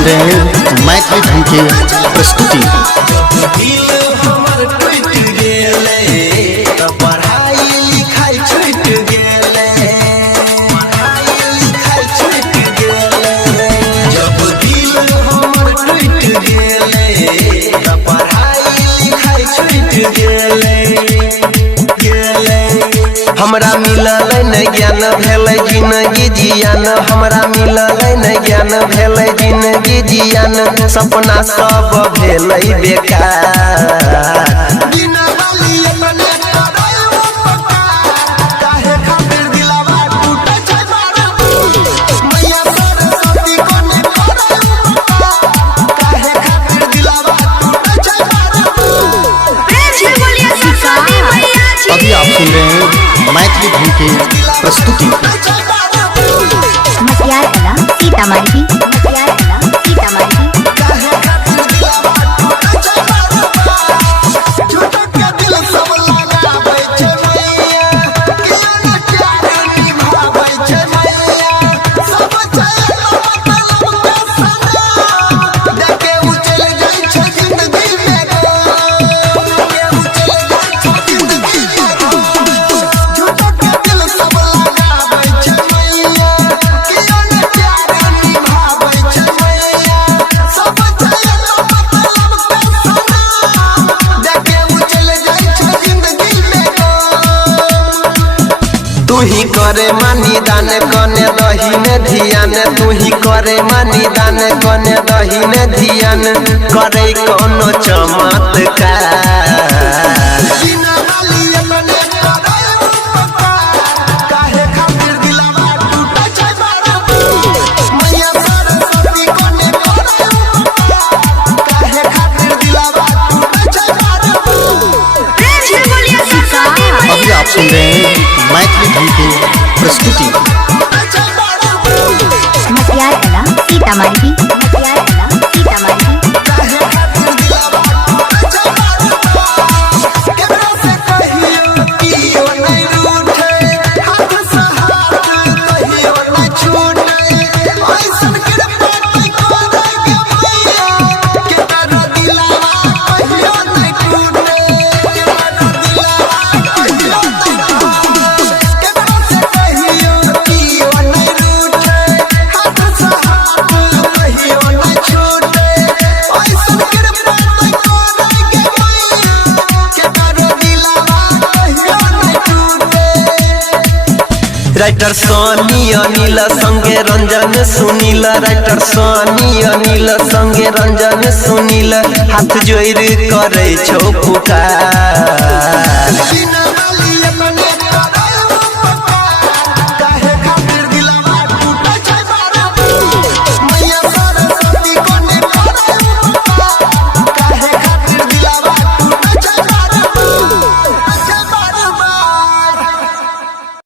सुन रहे हैं मैथिली धुन की प्रस्तुति। हमरा मिलल न ज्ञान भेल जिंदगी जियान, हमरा मिलल न ज्ञान भेल जिंदगी जियान, सपना सब भेल बेकार। अभी आप सुन रहे हैं मैथिली धुन की प्रस्तुति। मटियार कला सीतामढ़ी, मटियार कला सीतामढ़ी। तू ही करे मानी दान कने दही ने ध्यान, तू ही करे मानी दान कने दही ने ध्यान, करे कोनो चमत्कार। अभी आप सुन रहे हैं मैथिली धुन की प्रस्तुति। मटियार कला सीतामढ़ी, मटियार कला सीतामढ़ी। राइटर सोनी अनिल संगे रंजन सुनील, राइटर सोनी अनिल संगे रंजन सुनील, हाथ जोड़ करे छो पुकार।